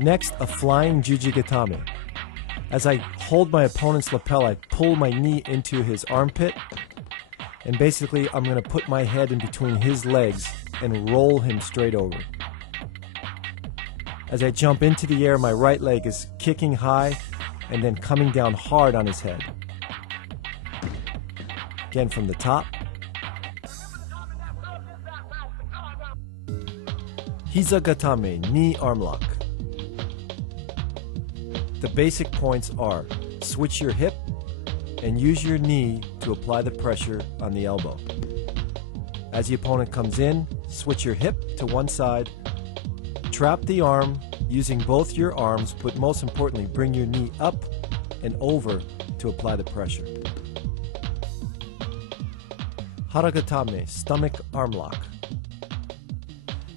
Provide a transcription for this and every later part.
Next, a flying Juji gatame. As I hold my opponent's lapel, I pull my knee into his armpit, and basically I'm going to put my head in between his legs and roll him straight over. As I jump into the air, my right leg is kicking high and then coming down hard on his head. Again from the top. Hiza gatame, knee arm lock. The basic points are: switch your hip and use your knee to apply the pressure on the elbow. As the opponent comes in, switch your hip to one side, trap the arm using both your arms, but most importantly, bring your knee up and over to apply the pressure. Hara gatame, stomach arm lock.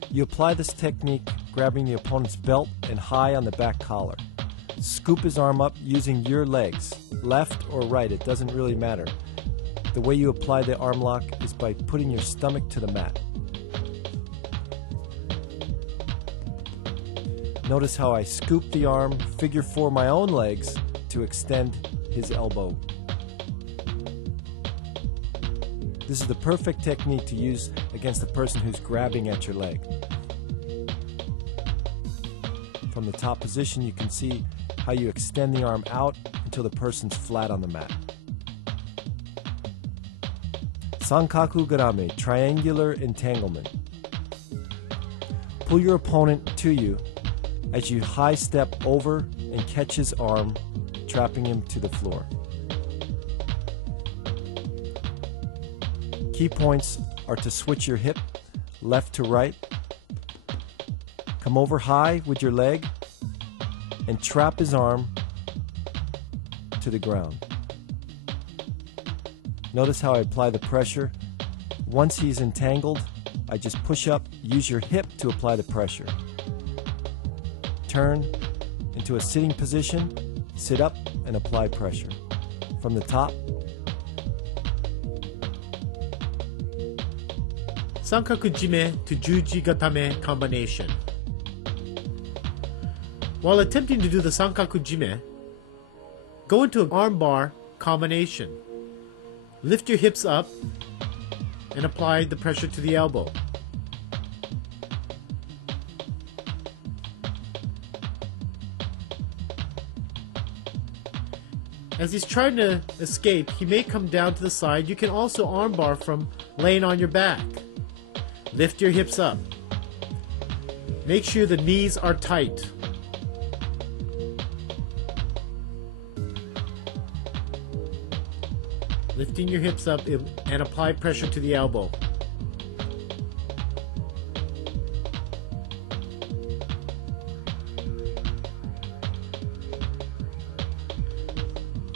You apply this technique grabbing the opponent's belt and high on the back collar. Scoop his arm up using your legs, left or right, it doesn't really matter. The way you apply the arm lock is by putting your stomach to the mat. Notice how I scoop the arm, figure four my own legs to extend his elbow. This is the perfect technique to use against the person who's grabbing at your leg. From the top position, you can see how you extend the arm out until the person's flat on the mat. Sankaku garame, triangular entanglement. Pull your opponent to you as you high step over and catch his arm, trapping him to the floor. Key points are to switch your hip left to right, come over high with your leg, and trap his arm to the ground. Notice how I apply the pressure. Once he's entangled, I just push up, use your hip to apply the pressure. Turn into a sitting position, sit up, and apply pressure. From the top. Sankaku jime to Juji gatame combination. While attempting to do the Sankaku jime, go into an armbar combination. Lift your hips up and apply the pressure to the elbow. As he's trying to escape, he may come down to the side. You can also armbar from laying on your back. Lift your hips up. Make sure the knees are tight. Lifting your hips up and apply pressure to the elbow.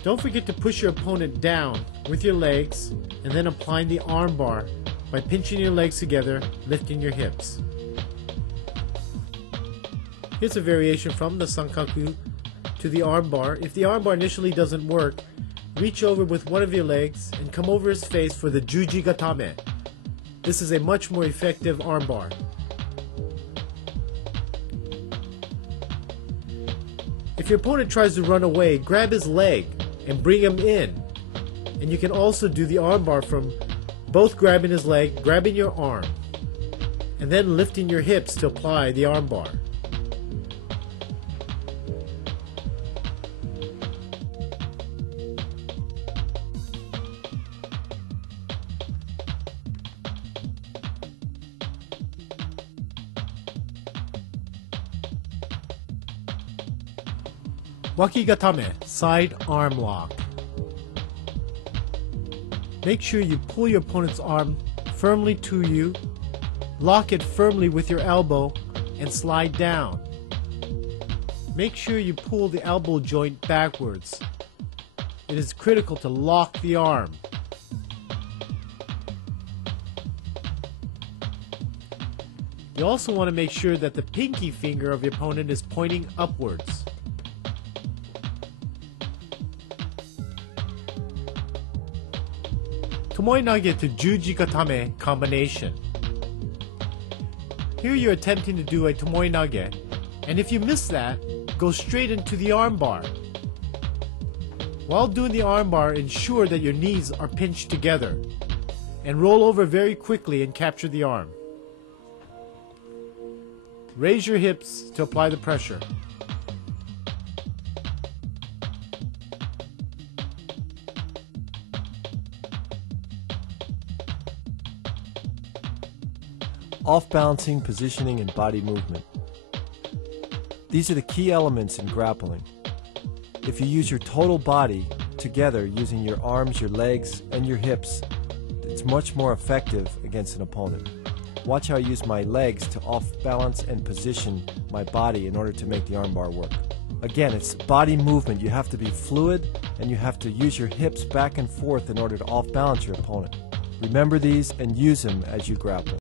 Don't forget to push your opponent down with your legs and then applying the arm bar by pinching your legs together, lifting your hips. Here's a variation from the Sankaku to the arm bar. If the arm bar initially doesn't work, reach over with one of your legs and come over his face for the Juji gatame. This is a much more effective arm bar. If your opponent tries to run away, grab his leg and bring him in. And you can also do the arm bar from both grabbing his leg, grabbing your arm, and then lifting your hips to apply the arm bar. Wakigatame, side arm lock. Make sure you pull your opponent's arm firmly to you, lock it firmly with your elbow, and slide down. Make sure you pull the elbow joint backwards. It is critical to lock the arm. You also want to make sure that the pinky finger of your opponent is pointing upwards. Tomoe-nage to Juji gatame combination. Here you're attempting to do a tomoe-nage And if you miss that, go straight into the armbar. While doing the armbar, ensure that your knees are pinched together and roll over very quickly and capture the arm. Raise your hips to apply the pressure. Off-balancing, positioning, and body movement. These are the key elements in grappling. If you use your total body together using your arms, your legs, and your hips, it's much more effective against an opponent. Watch how I use my legs to off-balance and position my body in order to make the armbar work. Again, it's body movement. You have to be fluid and you have to use your hips back and forth in order to off-balance your opponent. Remember these and use them as you grapple.